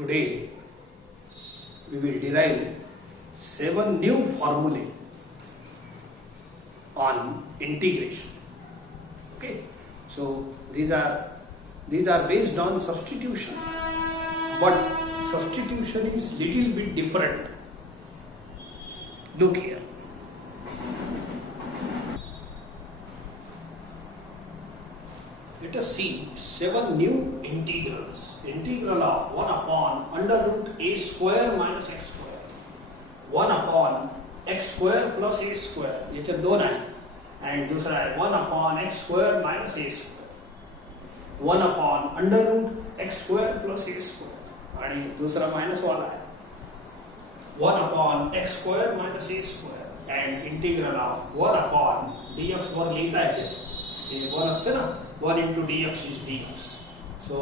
Today we will derive 7 new formulae on integration. Okay, so these are based on substitution, but substitution is little bit different. Look here. Let us see 7 new integrals. Integral of 1 upon under root a square minus x square, 1 upon x square plus a square, याच्यात दोन आहे, and दूसरा है 1 upon x square minus a square, 1 upon under root x square plus a square, आणि दूसरा minus वाला है 1 upon x square minus a square, and integral of 1 upon dx वर लिखता है ये 1 असते ना, 1 into dx is dx. So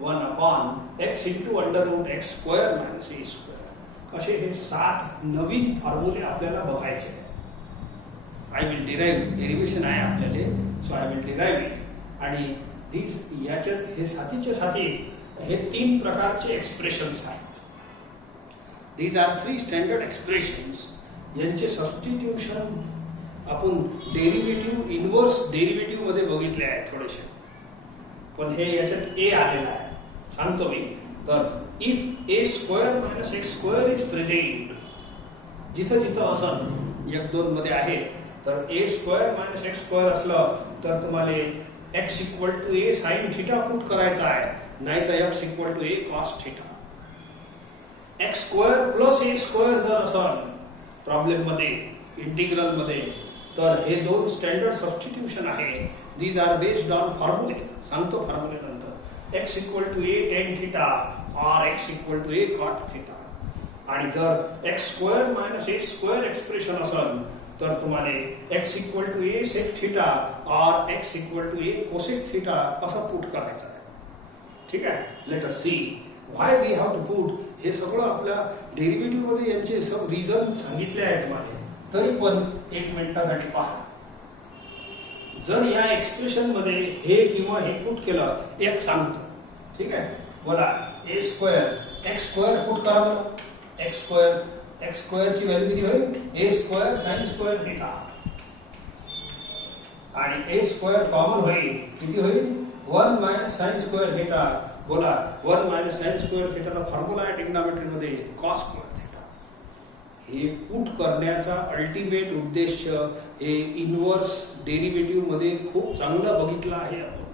1 upon x into under root x square minus a square. असे हे 7 नवीन फॉर्म्युले आपल्याला बघायचे आहेत. I will derive derivation आहे आपल्याला, so I will derive it. आणि these याच्यात हे साथीचे साथी हे 3 प्रकारचे एक्सप्रेशन्स आहेत. These are 3 standard expressions. यांचे सबस्टिट्यूशन आपण डेरिव्हेटिव्ह इनव्हर्स डेरिव्हेटिव्ह मध्ये बघितले आहे थोडेसे, पण हे याच्यात a आलेला आहे. सांगतो मी, तर if a square minus x square is present, जिथं जिथं असं 1 2 मध्ये आहे, तर a square minus x square असलं तर तुम्हाला x equal to a sine theta put करायचा आहे, नाही तर x equal to a cos theta. x square plus a square जर असेल प्रॉब्लेम मध्ये, इंटिग्रल मध्ये, तर हे 2 स्टँडर्ड सबस्टिट्यूशन आहे. दीज आर बेस्ड ऑन फॉर्म्युले. सांगतो फॉर्म्युले नंतर. x equal to a tan theta और x equal to a cot theta. आणि जर x square minus a square expression असेल तर तुम्हाला x equal to a sec theta और x equal to a cosec theta असं पुट करायचं आहे. ठीक आहे. Let us see why we have to put. हे सगळं आपल्या डेरिव्हेटिव्ह मध्ये यांचे सब रिझन सांगितले आहे तुम्हाला, तरी पण 1 मिनिटासाठी पहा. जर या एक्सप्रेशन मध्ये हे किंवा हे पुट केलं, एक सांगतो. ठीक आहे, बोला a square x square put करा बरं. x स्क्वेअर ची व्हॅल्यू किती होईल? a square sin square theta, आणि a स्क्वेअर कॉमन होईल, किती होईल? 1 मायनस sin स्क्वेअर थीटा. बोला 1 मायनस sin स्क्वेअर थीटाचा फॉर्म्युला आहे ट्रिग्नोमेट्री मध्ये cos स्क्वेअर थीटा. हे पुट करण्याचा अल्टिमेट उद्देश हे इनव्हर्स डेरिव्हेटिव्ह मध्ये खूप चांगलं बघितलं आहे आपण.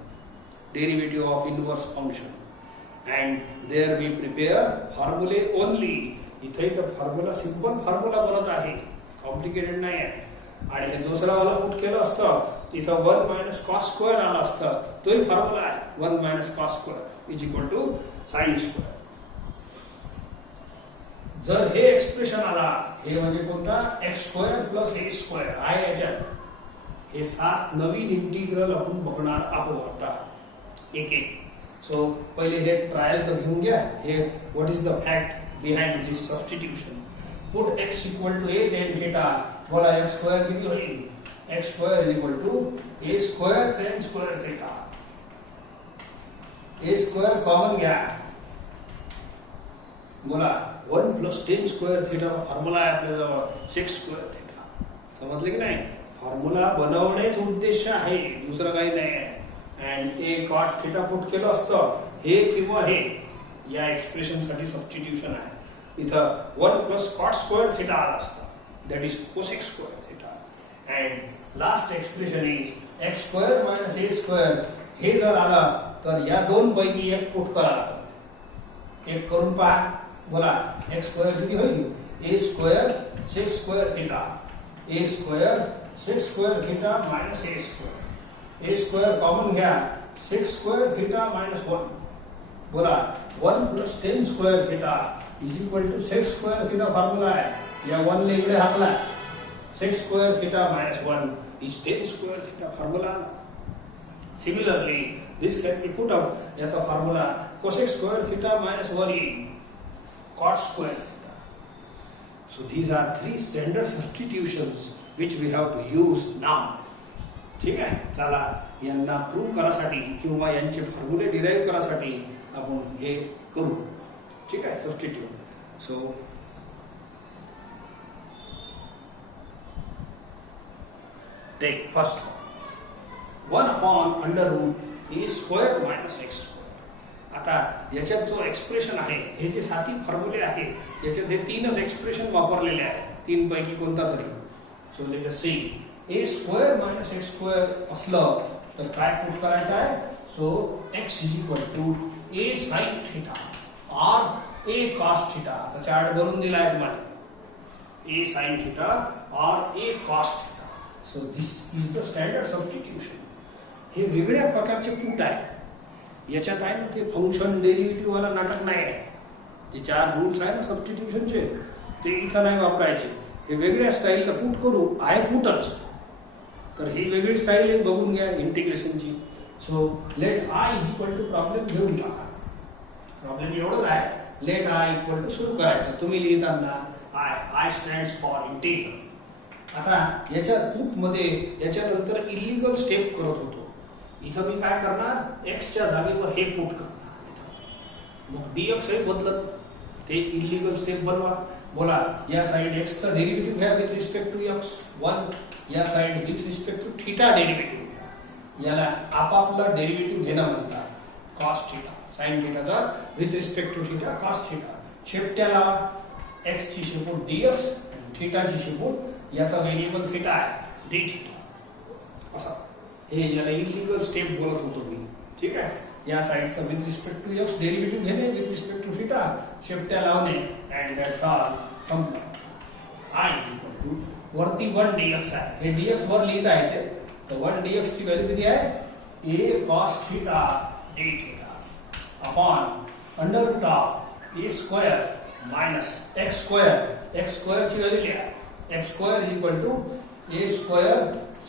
Derivative of inverse function, and there we prepare फॉर्म्युले ओनली. इथे तर फॉर्म्युला सिंपल फॉर्म्युला बनत आहे, कॉम्प्लिकेटेड नाही आहे. आणि हे दुसरा वाला पुट केलं असतं तिथं 1 मायनस कॉस स्क्वेअर आला असतं, तोही फॉर्म्युला आहे 1 minus cos square is equal to sine square. जर हे एक्सप्रेशन आला, हे म्हणजे कोणता? x square plus a square आहे याच्यात. हे 7 नवीन इंटिग्रल आपण बघणार आहोत आता एक एक. सो पहिले हे ट्रायल तर घेऊन घ्या. हे what is the fact behind this substitution. Put x equal to a tan theta. बोला x स्क्वेअर किती होईल? x square is equal to a square tan square theta. a square common घ्या. बोला 1 plus tan square theta formula आहे आपल्याजवळ sec square theta. समजले की नाही? फॉर्म्युला बनवण्याच उद्देश आहे, दुसरं काही नाही आहे. And a cot theta put केलं असतं, हे किंवा हे या एक्सप्रेशन साठी सबस्टिट्यूशन आहे. इथं 1 प्लस cot स्क्वेअर थीटा आला असतं, that is cosec square theta. And last expression is x square minus a square. हे जर आला तर या 2 पैकी एक पुट करा. एक करून पहा. बोला x स्क्वेअर किती होईल? a square sec square theta. a square sec square theta minus a square. a square common घ्या. sec square theta minus 1. बोला 1 plus tan square theta is equal to sec square theta formula आहे. या 1 ने इकडे हाकला. sec square theta minus 1 is tan square theta formula. Similarly this can be put out. याचा formula cosec square theta minus 1 येईल cot square theta. So these are 3 standard substitutions which we have to use now. ठीक आहे. चला यांना prove करासाठी किंवा यांचे फॉर्म्युले derive करासाठी आपण हे करू. ठीक है, substitute. So take first 1 upon under root ए स्क्वेअर मायनस एक्स स्क्वेअर. आता याच्यात जो एक्सप्रेशन आहे, हे जे साती फॉर्म्युले आहे त्याच्यात हे तीनच एक्सप्रेशन वापरलेले आहे, तीन पैकी कोणता तरी. So let us see A square minus x square असलं तर काय पुट करायचं आहे. So X is equal to A sine theta और ए कॉस थीटा. आता चार्ट बनवून दिला आहे तुम्हाला, ए साइन थीटा और A cos theta. So this is the standard substitution. हे वेगळ्या प्रकारचे पुट आहे. याच्यात आहे ना ते फंक्शन डेरिव्हेटिव्ह वाला नाटक नाही आहे. जे 4 रूल्स आहे ना सबस्टिट्यूशनचे ते इथं नाही वापरायचे. हे वेगळ्या स्टाईलला पुट करू आहे, पुटच. तर ही वेगळी स्टाईल आहे, बघून घ्या इंटिग्रेशनची. So let I is equal to problem घेऊन टाका. प्रॉब्लेम एवढंच आहे, लेट आय इक्वल टू सुरू करायचं. तुम्ही लिहिताना आय स्टँड्स फॉर इंटिग्रल. आता याच्या पुट मध्ये याच्यानंतर इलिगल स्टेप करत होतो. इथं मी काय करणार, एक्सच्या जागेवर हे पुट करणार. मग dx हे बदलत, ते इलिगल स्टेप बनवा. बोला या साइड एक्स चा डेरिव्हेटिव्ह घ्या विथ रिस्पेक्ट टू एक्स 1, या side with respect to theta derivative घ्या. याला आपापला डेरिव्हेटिव्ह घेणं म्हणतात. कॉस थीटा साइन थीटाचा with respect to theta cos theta. शेपट्याला एक्स ची शेपूट dx आणि थीटाची शेपूट याचा व्हेरिएबल थीटा आहे डी थीटा. असा हे याला इलिगल स्टेप बोलत होतो मी. ठीक आहे, या साइडचा with respect to X derivative घेणे विथ रिस्पेक्ट टू थीटा, शेपट्या लावणे अँड दॅट्स ऑल. संपलं. आय इज इक्वल टू वरती 1 dx आहे. हे dx वर लिहिता येते. तर 1 dx ची व्हॅल्यू किती आहे, a cos theta d theta upon under root of a square minus x square. x square ची व्हॅल्यू लिहा. x square is equal to a square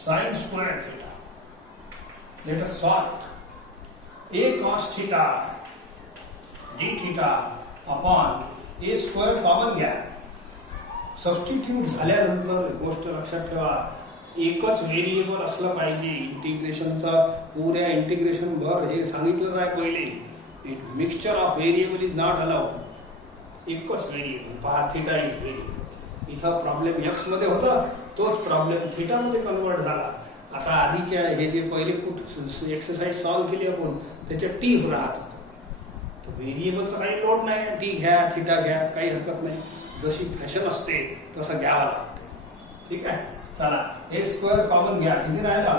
sin square theta. Let us solve a cos theta d theta upon a square common घ्या. Substitute झाल्यानंतर गोष्ट लक्षात ठेवा, एकच variable असलं पाहिजे. इंटिग्रेशनचा पुऱ्या इंटिग्रेशन भर हे सांगितलं आहे पहिले. Mixture of variable is not allowed. एकच व्हेरिएबल पहा, थीटा इज व्हेरिएबल. इथं प्रॉब्लेम एक्स मध्ये होता, तोच प्रॉब्लेम थीटा मध्ये कन्वर्ट झाला. आता आधीच्या हे जे पहिले एक्सरसाइज सॉल्व केली आपण त्याच्यात टी राहत होतं. तर व्हेरिएबलचा काही लोड नाही, टी घ्या थीटा घ्या काही हरकत नाही. जशी फॅशन असते तसं घ्यावं लागतं. ठीक आहे, चला ए स्क्वेअर कॉमन घ्या. किती राहिला,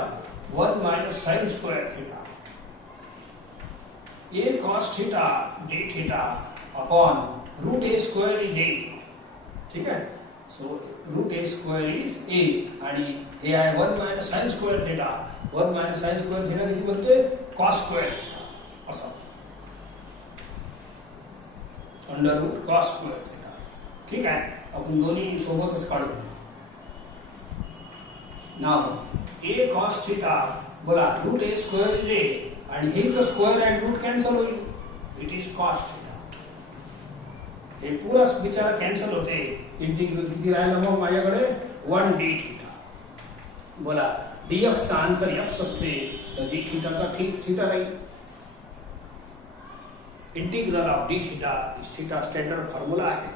1 minus sine square theta a cos theta d theta upon root A square is a. ठीक आहे, so root A square is a आणि हे आहे 1 minus sine square theta. 1 minus sine square theta किती बनते, कॉस स्क्वेअर थीटा. असं under root cos square theta. ठीक आहे, आपण दोन्ही सोबतच काढू. नाव ए कॉस थीटा, बोला root A square is a आणि हे तर स्क्वेअर अँड रूट कॅन्सल होईल. It is cos theta. हे पुरा बिचारा कॅन्सल होते. इंटिग्रल किती राहिला मग माझ्याकडे, 1 d थीटा. बोला dx चा आन्सर x असते तर d थीटाचा थीटा राहील. Integral of d theta is theta standard formula आहे.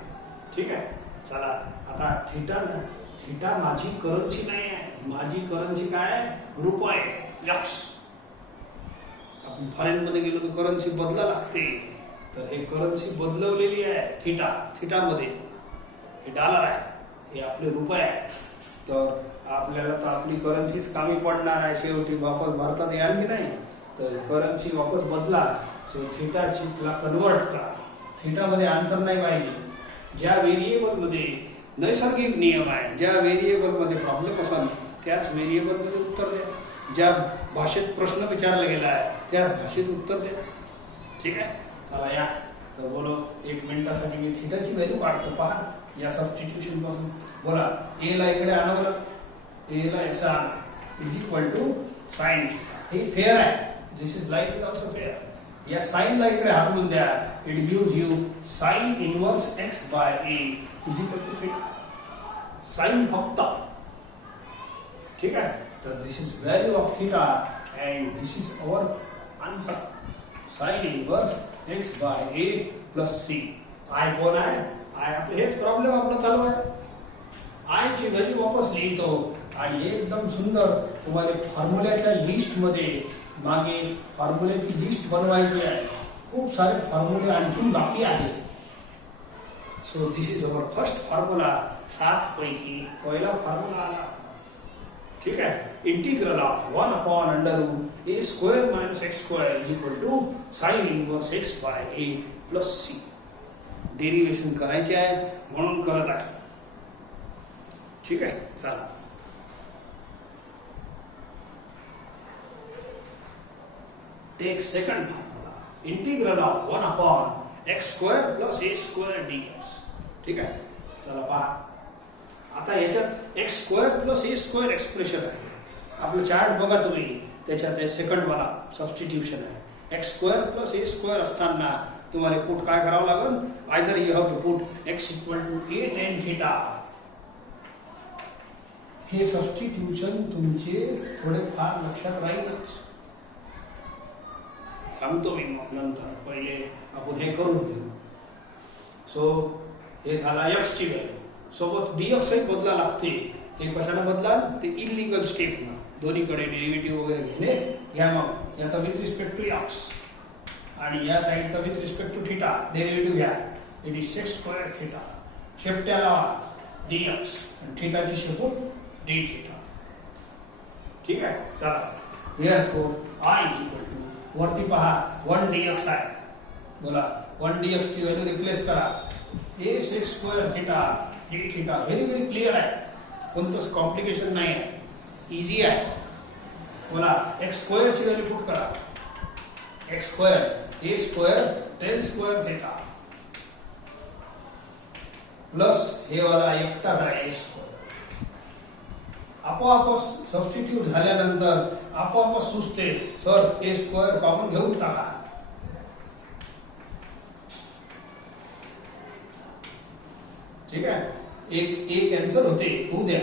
ठीक आहे, चला आता थीटा माझी करन्सी नाही आहे. माझी करन्सी काय आहे, रुपये x. आपण फॉरेन मध्ये गेलो तर करन्सी बदला लागते. तर हे करन्सी बदलवलेली आहे थीटा मध्ये. हे डॉलर आहे, हे आपले रुपये आहे. तर आपल्याला तर आपली करन्सीच कामी पडणार आहे. शेवटी वापस भारतात याल की नाही, तर करन्सी वापस बदला. सो थीटाची कन्वर्ट करा. थीटा मध्ये आन्सर नाही पाहिजे. ज्या व्हेरिएबल मध्ये नैसर्गिक नियम आहे, ज्या व्हेरिएबल मध्ये प्रॉब्लेम असेल त्याच व्हेरिएबल मध्ये उत्तर द्या. ज्या भाषेत प्रश्न विचारला गेला आहे त्याच भाषेत उत्तर द्या. ठीक आहे, चला या. तर बोलो 1 मिनिटासाठी मी थीटाची व्हॅल्यू काढतो. पहा या सबस्टिट्यूशन पासून. बोला ए ला इकडे आणवलं, ए ला असा इज इक्वल टू साइन. हे फेअर आहे. This is like is also fair. या साइन ला इकडे हाकलून द्या. It gives you sine inverse x bye a is equal to theta. Sine फक्त. ठीक आहे, तर this is value of theta and this is our answer. साइन inverse x by a plus c. I कोण आहे, आय आपले हेच problem आपला चालू आहे. आय ची व्हॅल्यू वापस लिहितो आणि एकदम सुंदर तुम्हाला फॉर्म्युल्याच्या लिस्टमध्ये मागे फॉर्म्युल्याची लिस्ट बनवायची आहे. खूप सारे फॉर्म्युले आणखी बाकी आहेत. So this is our first formula. 7 पैकी पहिला फॉर्म्युला आला. ठीक आहे. Integral of 1 upon under root A square minus x square is equal to sine inverse x by A plus c. Derivation करायचे आहे म्हणून करत आहे. ठीक आहे. चला take second formula. Integral of 1 upon x square plus A square d x. ठीक आहे. चला पहा. आता याच्यात एक्स स्क्वेअर प्लस ए स्क्वेअर एक्सप्रेशन आहे. आपलं चार्ट बघा तुम्ही, त्याच्यात सेकंड वाला सबस्टिट्यूशन आहे. एक्स स्क्वेअर प्लस ए स्क्वेअर असताना तुम्हाला पुट काय करावं लागेल, either you have to put x equal to A tan theta. हे सबस्टिट्यूशन तुमचे थोडे फार लक्षात राहीलच. सांगतो मी मग नंतर, पहिले आपण हे करून घेऊ. सो हे झाला एक्स ची व्हॅल्यू. सोबत डीएक्स ही बदला लागते. ते कशाने बदलाल, ते इलिगल स्टेपनं. दोन्हीकडे डेरिव्हेटिव्ह वगैरे घेणे घ्या. मग याचा विथ रिस्पेक्ट टू एक्स आणि या साईडचा with respect to theta derivative घ्या. It is sec square theta. शेपट्या लावा डीएक्स आणि थिटाची शेपूट डी थिटा. ठीक आहे. चला therefore I is equal to, वरती पहा 1 डीएक्स आहे. बोला 1 डीएक्स ची व्हॅल्यू रिप्लेस करा. A sec square theta d theta. Very very clear आहे. कोणतंच कॉम्प्लिकेशन नाही आहे. इझी आहे. बोला एक्स स्क्वेअर ची व्हॅल्यू पुट करा. X square A square tan square theta plus हे वाला एकटाच आहे ए स्क्वेअर. आपोआपच सबस्टिट्यूट झाल्यानंतर आपोआपच सुचते, सर ए स्क्वेअर कॉमन घेऊन टाका. ठीक आहे. एक कॅन्सल होते, होऊ द्या.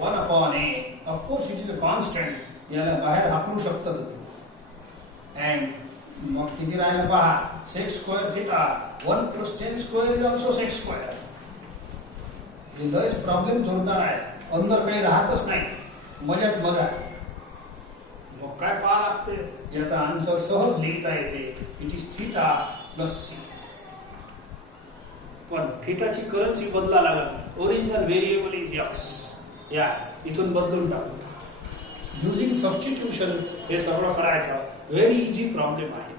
1 upon A, of course it is a constant. याला बाहेर हाकलू शकता तुम्ही. अँड मग किती राहिलं पहा, sex square theta 1 plus 10 square is also sec square. हे लयच प्रॉब्लेम जोरदार आहे. अंदर काही राहतच नाही. मजाच बघा. मग काय पाहा लागते, याचा आन्सर सहज लिहिता येते. It is theta plus c. पण थिटाची करन्सी बदला लागल. Original variable is x. या इथून बदलून टाकू. युजिंग सबस्टिट्यूशन हे सगळं करायचं व्हेरी इझी प्रॉब्लेम आहे.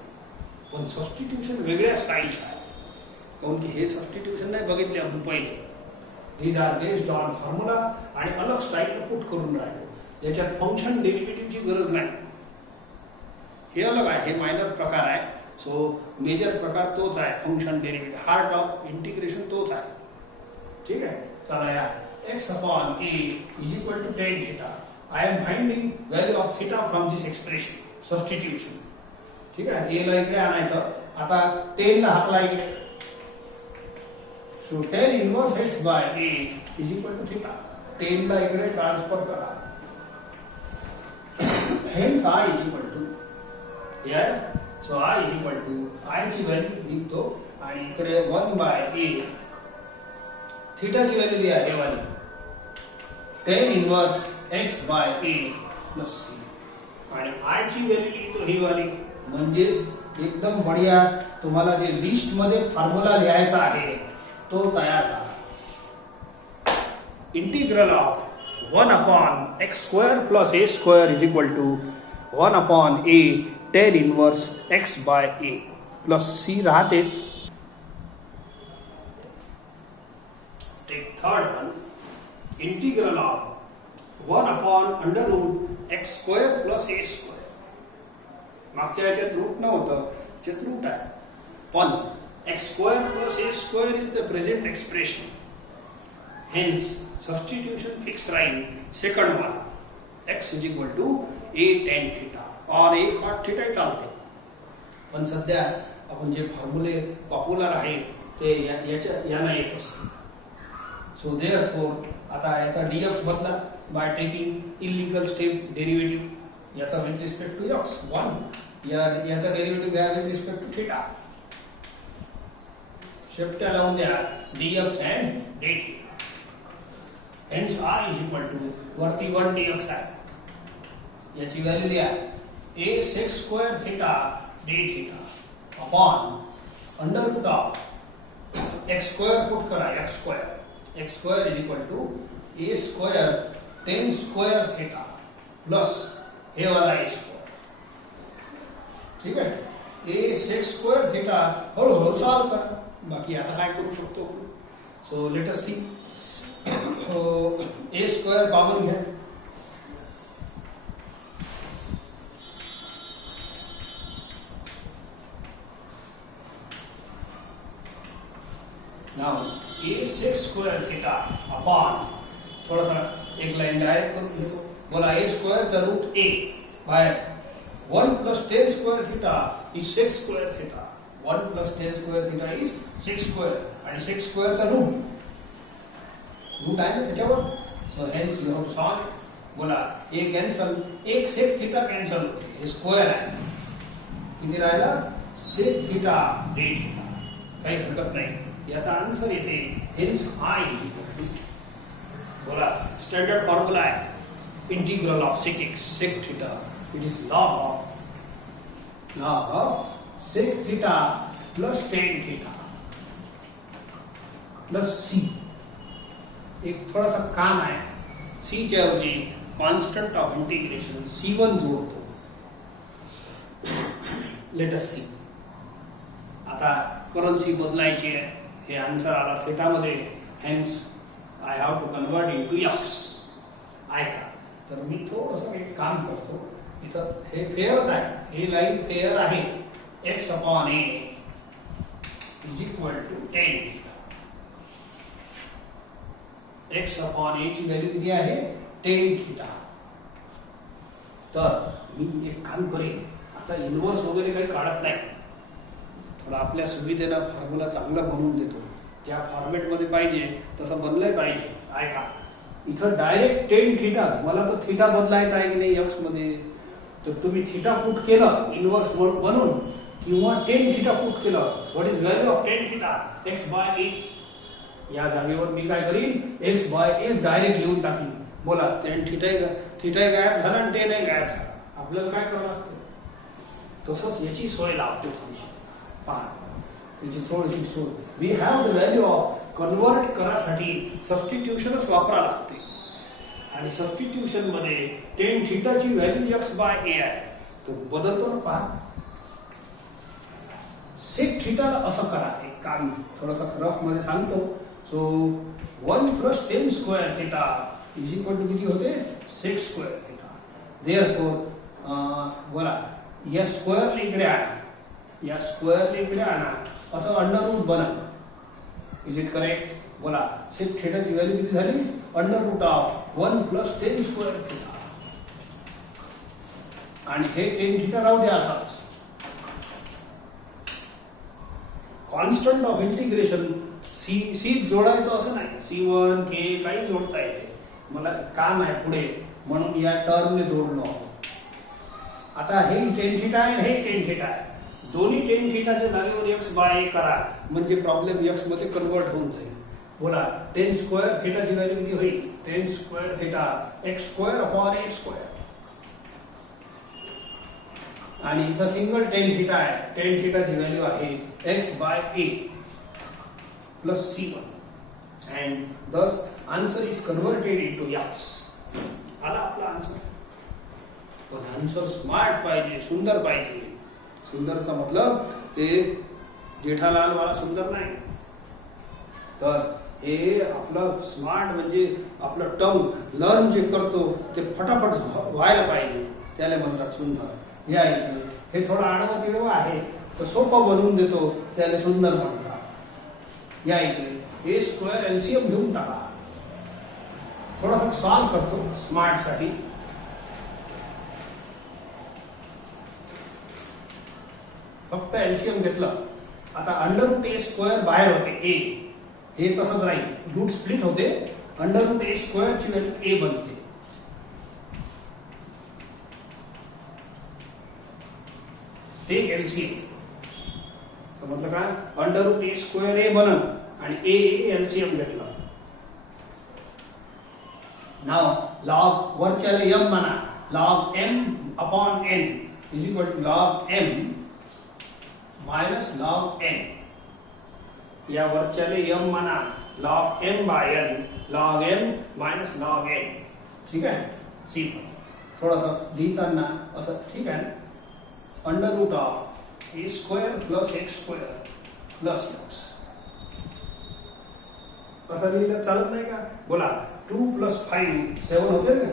पण सबस्टिट्यूशन वेगळ्या स्टाईलचं आहे. काऊन की हे सबस्टिट्यूशन नाही बघितले आपण पहिले. These are based on formula आणि अलग स्टाईल पुट करून राहिलो. याच्यात फंक्शन डेरिव्हेटिव्हची गरज नाही. हे अलग आहे. हे मायनर प्रकार आहे. सो मेजर प्रकार तोच आहे. Function derivative heart of integration तोच आहे. ठीक आहे. चला या x upon a is equal to tan theta. I am finding value of theta from this expression. Substitution. ठीक आहे. ए ला इकडे आणायचं. आता 10 ला हाकला इकडे. So 10 inverse x by A is equal to theta. 10 ला इकडे ट्रान्सफर करा. Hence I is equal to या. So I is equal to, I ची व्हॅल्यू लिखतो आणि इकडे 1 बाय ए थिटाची व्हॅल्यू लिहा. हे वाली 10 inverse x by A plus C. आणि आय ची व्हॅल्यू लिहितो ही वाली. म्हणजेच एकदम बढिया तुम्हाला जे लिस्ट मध्ये फॉर्म्युला लिहायचा आहे तो तयार झाला. Integral of 1 upon x square plus A square is equal to 1 upon A tan inverse x by A plus C राहतेच. Take third one. Integral of 1 upon under root X square plus A square. मागच्या याच्यात root नव्हतं, याच्यात root आहे. पण X square plus A square is the present expression. Hence substitution fix राहील. Second one X is equal to A tan theta और ए cot theta चालते. पण सध्या आपण जे फॉर्म्युले पॉप्युलर आहे ते याला येत असते. सो देअरफॉर आता याचा डीएक्स बदला by taking illegal step derivative. याचा विथ रिस्पेक्ट टू एक्स 1, याचा डेरिव्हेटिव्ह घ्या विथ रिस्पेक्ट टू थिटा. शेपट्या लावून द्या dx and dt. Hence r is equal to वरती 1 dx आहे, याची व्हॅल्यू लिहा a sec square theta d theta upon under root of x square put करा x square is equal to a square tan square theta plus हे वाला a square. ठीक आहे, a sec square theta हळूहळू solve करा, बाकी आता काय करू शकतो. So let us see. a square common घ्या, now a sec square theta upon थोड़ा सा एक लाइन डायरेक्ट करून घेतो. बोला a square चा root a by 1 plus tan square theta is sec square theta. 1 plus tan square theta is sec square आणि sec square चा रूट आहे ना त्याच्यावर. So hence you have to solve it. बोला a कॅन्सल, एक sec theta cancel होते, हे स्क्वेअर आहे, किती राहिला sec theta d theta. काही हरकत नाही, याचा आन्सर येते. Hence I is equal to, बोला स्टँडर्ड फॉर्म्युला आहे integral of sec x sec theta. It is log of sec theta plus tan theta plus c. एक थोड़ा सा काम आहे, c च्या ऐवजी कॉन्स्टंट ऑफ इंटिग्रेशन c1 जोडतो. Let us see. आता करन्सी बदलायची आहे, हे आन्सर आला थीटा मध्ये, hence I have to convert into x. ऐका, तर मी थोडंसं एक काम करतो. इथं हे फेअरच आहे, ही लाईन फेअर आहे. x upon a is equal to tan theta. x upon a ची व्हॅल्यू किती आहे tan थीटा. तर मी एक काम करेन, आता इन्व्हर्स वगैरे काही काढत नाही, थोडा आपल्या सुविधेला फॉर्म्युला चांगला बनवून देतो. ज्या फॉर्मॅटमध्ये पाहिजे तसं बनलंय पाहिजे. ऐका, इथं डायरेक्ट tan थीटा, मला तर थीटा बदलायचा आहे की नाही x मध्ये, तर तुम्ही थीटा पुट केलं इन्व्हर्स बनवून किंवा tan थीटा पुट केलं, what is value of tan theta x bye a. या जागेवर मी काय करीन, x बाय a डायरेक्ट लिहून टाकीन. बोला tan थीटा गायब झाला आणि tan गायब झाला, आपल्याला काय करावं लागतं. तसंच याची सोय लावतो थोडीशी. पहा याची थोडीशी सोय. We have the value of convert करासाठी सबस्टिट्यूशनच वापरा लागते, आणि सबस्टिट्यूशन मध्ये tan थीटाची व्हॅल्यू x बाय a आहे, तो बदलतो ना. पहा sec थीटाला असं करा, एक काम थोडासा रफ मध्ये सांगतो. So 1 plus tan square theta is equal to किती होते sec square theta. therefore बोला या स्क्वेअरला इकडे आणा, या स्क्वेअरला इकडे आणा, असं अंडर रूट बनल. Is it correct. बोला sec थीटाची व्हॅल्यू किती झाली, under root of 1 plus tan square theta. आणि हे tan थीटा राहू द्या असाच. कॉन्स्टंट ऑफ इंटिग्रेशन सी जोडायचं असं नाही, c1 k काही जोडता येते. मला काम आहे पुढे, म्हणून या टर्मने जोडलो. आता हे tan थीटा आहे, हे tan थीटा आहे, दोन्ही tan थीटाच्या जागेवर x बाय a करा, म्हणजे प्रॉब्लेम x मध्ये कन्वर्ट होऊन जाईल. बोला tan स्क्वेअर थीटाची व्हॅल्यू किती होईल, tan square theta x square upon a square. आणि इथं सिंगल tan थीटा आहे, tan थीटाची व्हॅल्यू आहे x bye a plus c1, and thus answer is converted into x. आला आपला आन्सर. पण आन्सर स्मार्ट पाहिजे, सुंदर पाहिजे. सुंदरचा मतलब ते जेठालाल वाला सुंदर नाही, तर हे आपलं स्मार्ट म्हणजे आपलं टर्म लर्न जे करतो ते फटाफट व्हायला पाहिजे, त्याला म्हणतात सुंदर. या इथे हे थोडं आडवं तिडवं आहे, तर सोपं बनवून देतो, त्याला सुंदर म्हणतात. या इकडे ए स्क्वेअर एलसीएम घेऊन टाका, थोडासा सॉल्व करतो स्मार्ट साठी. फक्त एलसीएम घेतलं. आता अंडर रूट ए स्क्वेअर बाहेर होते, ए हे तसंच राहील, रूट स्प्लिट होते, अंडर रूट ए स्क्वेअर ची व्हॅल्यू ए बनते. Take LCM. म्हटलं काय under root A square a बनन आणि ए एलसीएम घेतलं. नाव लॉग वरच्याला m म्हणा log m upon n is equal to log m minus log n. या वरच्याले m म्हणा log m by n log m minus log n. ठीक आहे. सी थोडासा लिहिताना असं ठीक आहे ना. Under root of a square plus x square plus x कसं लिहिलं चालत नाही का? बोला 2 + 5 7 होते ना.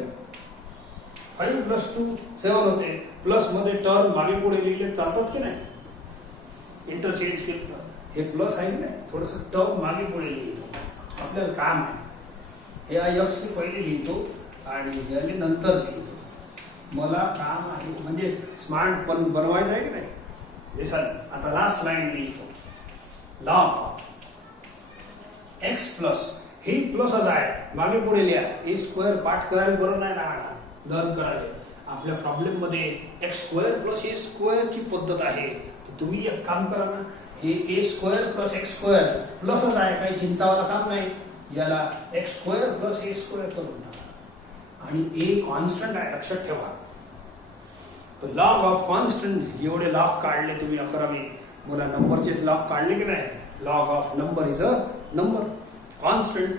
5 + 2 7 होते. प्लस मध्ये टर्म मागे पुढे लिहिले चालतात की नाही? इंटरचेंज केलं तर हे प्लस आहे की नाही थोडंसं टर्म मागे पुढे लिहितो. आपल्याला काम आहे हे एक्स पहिले लिहितो आणि याने नंतर लिहितो. मला काम आहे म्हणजे स्मार्ट पण बनवायचं आहे की नाही. लिसन आता लास्ट लाईन लिहितो. लॉग एक्स प्लस हे प्लसच आहे मागे पुढे लिहा. ए स्क्वेअर पाठ करायला बरं नाही ना लर्न करायला. आपल्या प्रॉब्लेम मध्ये एक्स स्क्वेअर प्लस ए स्क्वेअर ची पद्धत आहे. तुम्ही एक काम करा ना हे ए स्क्वेअर प्लस एक्स स्क्वेअर प्लसच आहे काही चिंतावाला काम नाही. याला एक्स स्क्वेअर प्लस ए स्क्वेअर करून टाका आणि ए कॉन्स्टंट आहे लक्षात ठेवा. लॉग ऑफ कॉन्स्टंट एवढे लॉग काढले तुम्ही 11वी मला नंबरचे लॉग काढले की नाही. Log of number is a number constant.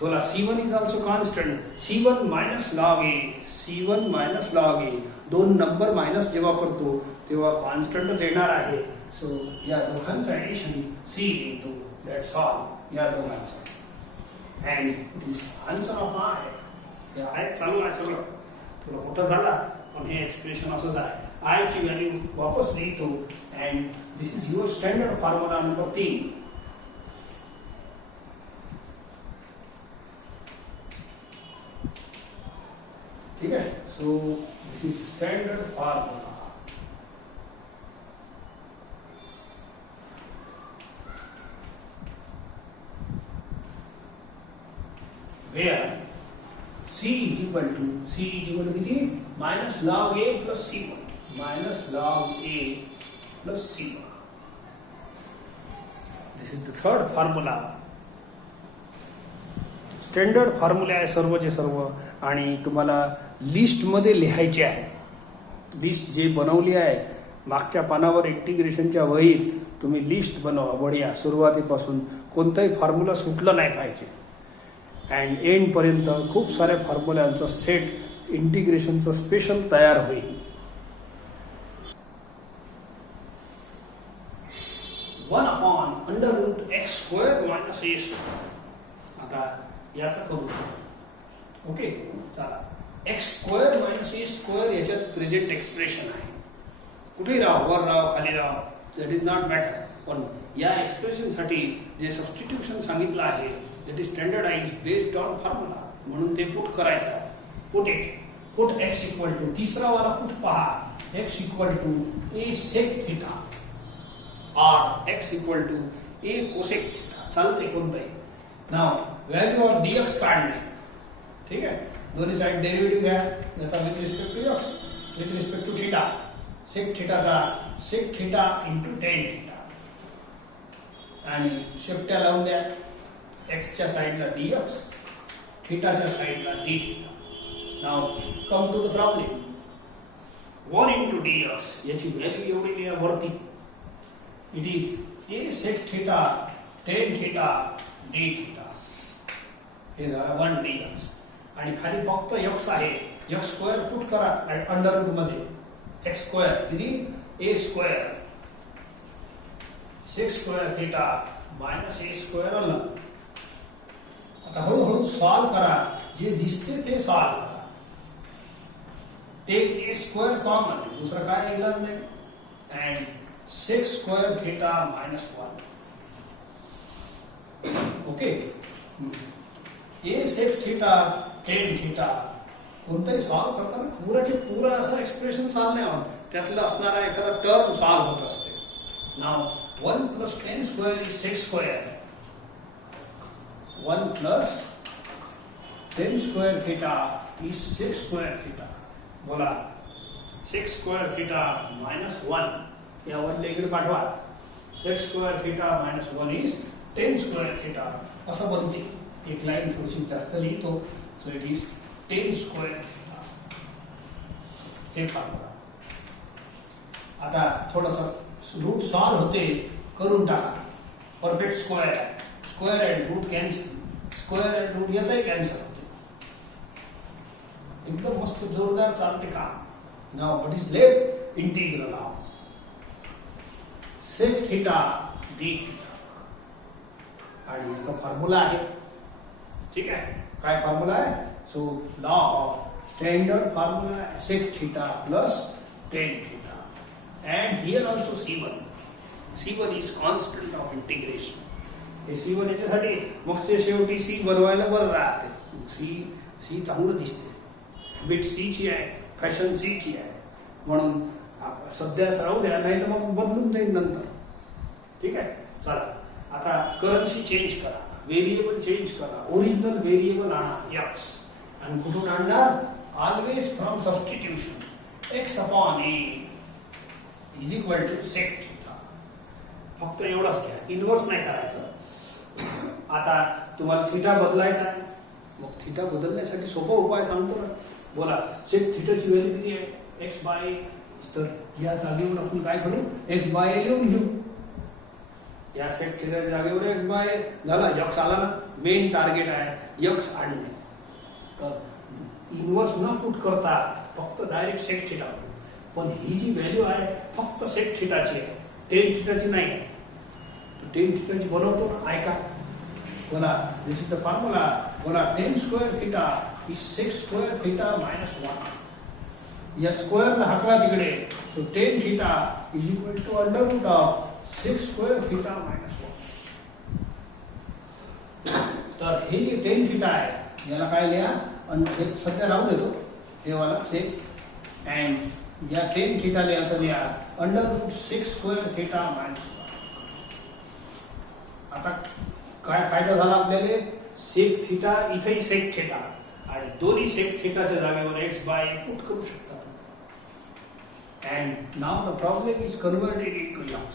बोला C1 is also constant. C1 minus log A. C1 minus log A. दोन नंबर मायनस जेव्हा करतो तेव्हा कॉन्स्टंटच येणार आहे. सो या दोघांचं addition C into that's all. या दोघांचं and this answer of I. हे आय चालू आहे सगळं थोडं मोठं झाला पण हे एक्सप्रेशन असंच आहे. आय ची व्हॅल्यू वापस लिहितो and this is your standard formula number 3. ठीक है. So this is standard formula. Where C is equal to किती minus log A plus C1 minus log A plus C1. This is the third formula. Standard formula आहे सर्वचे सर्व आणि तुम्हाला लिस्टमध्ये लिहायचे आहे. लिस्ट जे बनवली आहे मागच्या पानावर इंटिग्रेशनच्या वहीत तुम्ही लिस्ट बनवा बढिया. सुरुवातीपासून कोणताही फॉर्म्युला सुटलं नाही पाहिजे अँड एंडपर्यंत खूप साऱ्या फॉर्म्युल्यांचा सेट इंटिग्रेशनचं स्पेशल तयार होईल. 1/√x² - a². आता याचा करू. ओके चला. x² - a² याच्यात प्रेझेंट एक्सप्रेशन आहे. कुठेही राहा वर राहा खाली राहा दॅट इज नॉट मॅटर. पण या एक्सप्रेशन साठी जे सबस्टिट्यूशन सांगितलं आहे that is standardise based on formula म्हणून ते पुट करायचं. पुट x इक्वल टू तिसरा वाला पुट पहा. x equal to a sec theta और x equal to a cosec theta चालते कोणताही. नाव व्हॅल्यू ऑफ dx काढणे. ठीक आहे. दोन्ही साइड डेरिव्हेटिव्ह घ्या याचा with respect to x with respect to theta. sec थीटाचा sec theta into tan theta आणि शेपट्या लावून द्या. x च्या साइडला dx थीटाच्या साइडला d थीटा. Now come to the problem. 1 into dx याची व्हॅल्यू एवढी लिहा वरती. It is a sec theta tan theta d theta. हे झाला 1 dx आणि खाली फक्त x आहे. x² पुट करा अंडर रूट मध्ये. x² किती a² sec² theta minus a² आलं. आता हळूहळू सॉल्व करा. जे दिसते ते सॉल्व करा. टेक a² कॉमन दुसरा काय इलाज नाही and sec² theta -1. Okay. a sec theta tan theta कोणताही सॉल्व करताना पुराचे पुरा असं एक्सप्रेशन सॉल्व नाही होत. त्यातलं असणारा एखादा टर्म सॉल्व होत असते. नाव 1 + tan² is sec². 1 + tan² theta is sec² theta. बोला sec² थीटा -1 या 1 इकडे पाठवा. sec square theta minus 1 is tan square theta असं बनते. एक लाइन थोडीशी जास्त लिहितो. So it is tan square theta. हे फॉर्म्युला. आता थोडंसं रूट सॉल्व होते करून टाका. परफेक्ट स्क्वेअर आहे. Square and root cancel. Square and root याचाही कॅन्सल होते. एकदम मस्त जोरदार चालते काम. Now what is left? Integral of sec theta d theta. आणि याचा फॉर्म्युला आहे. ठीक आहे. काय फॉर्म्युला आहे? So law of standard formula sec theta plus tan theta. And here also C1. C1 is constant of integration. हे C1 याच्यासाठी मगचे शेवटी C बनवायला बरं राहते. C चांगलं दिसते. बिट C ची आहे, फॅशन C ची आहे. म्हणून सध्या राहू द्या, नाही तर मग बदलून जाईल नंतर. ठीक आहे. चला आता करन्सी चेंज करा, व्हेरिएबल चेंज करा, ओरिजिनल व्हेरिएबल आणा x. आणि कुठून आणणार? Always from substitution. x upon a is equal to sec theta. फक्त एवढंच घ्या, इन्व्हर्स नाही करायचं. आता तुम्हाला थीटा बदलायचा आहे, मग थीटा बदलण्यासाठी सोपा उपाय सांगतो ना. बोला sec थीटाची व्हॅल्यू किती आहे? x by. तर या जागेवर आपण काय करू? x बाय लिहून घेऊ. या sec थीटाच्या जागेवर x बाय झाला. x आला ना. मेन टार्गेट आहे x आणणे. तर इन्व्हर्स न पुट करता फक्त डायरेक्ट sec थीटा. पण ही जी व्हॅल्यू आहे फक्त sec थीटाची आहे, tan थीटाची नाही आहे. tan थीटाची बनवतो ना. ऐका बोला, दिस इज द फॉर्म्युला. बोला tan square theta is sec square theta minus 1. या स्क्वेअरला हाकला तिकडे. So tan theta is equal to under root of sec square theta minus 1. तर हे जे tan थीटा आहे याला काय लिहा? सध्या राहू देतो हे वाला sec. अँड या tan थीटाले असं लिहा under root sec square theta minus 1. आता काय फायदा झाला आपल्याला? sec थीटा इथेही sec थीटा आणि दोन्ही sec थीटाच्या जागेवर x बाय पुट करू शकता. and now the problem is converted into x.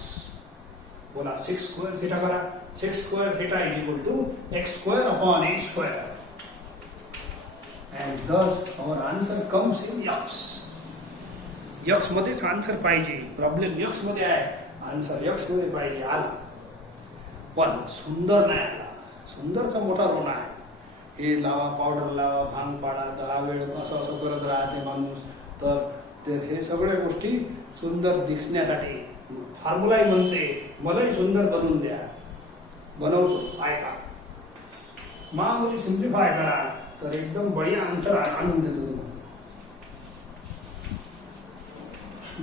बोला sec square theta करा. sec square theta is equal to x square upon a square. And thus our answer comes in x. x मध्येच answer पाहिजे. Problem x मध्ये आहे, answer x मध्ये पाहिजे. आला पण सुंदर नाही आला. सुंदरचा मोठा रोल आहे. हे लावा, पावडर लावा, भांग पाडा, 10 वेळ असं असं करत राहते माणूस. तर हे सगळ्या गोष्टी सुंदर दिसण्यासाठी फॉर्म्युलाही म्हणते मलाही सुंदर बनवून द्या. बनवतो. ऐका, मामूली सिम्प्लिफाय करा तर एकदम बढिया आन्सर आणून देतो.